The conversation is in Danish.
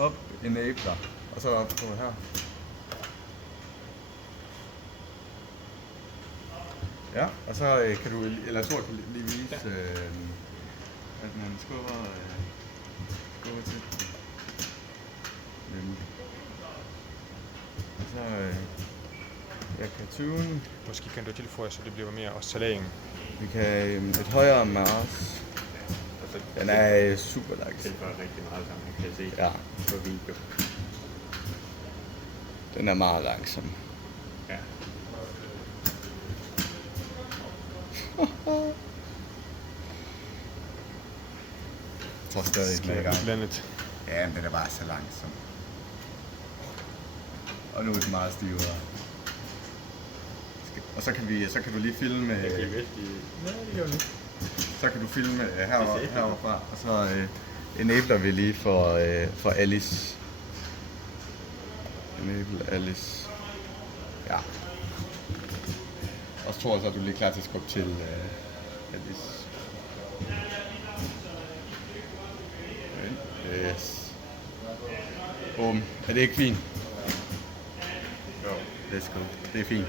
Stop enabler, og så op på her. Ja, og så kan du, eller Thor kan lige vise, at man skubber til. Og så jeg kan tune. Måske kan du tilføje, så det bliver mere oscillering. Vi kan et højere mouse. Den er super lang. Det er rigtig meget, som man kan se på video. Den er meget langsom. Ja. Jeg tror stadig, den er i gang. Blandet. Ja, men den er bare så langsom. Og nu er den meget stivere. Og så kan du lige filme. Nej, det gør vi. Så kan du filme heroverfra, og så enabler vi lige for Alice. Enable Alice. Ja. Og så tror jeg så, at du er lige klar til at skubbe til Alice. Yes. Bum. Er det ikke fint? Jo. Let's go. Det er fint.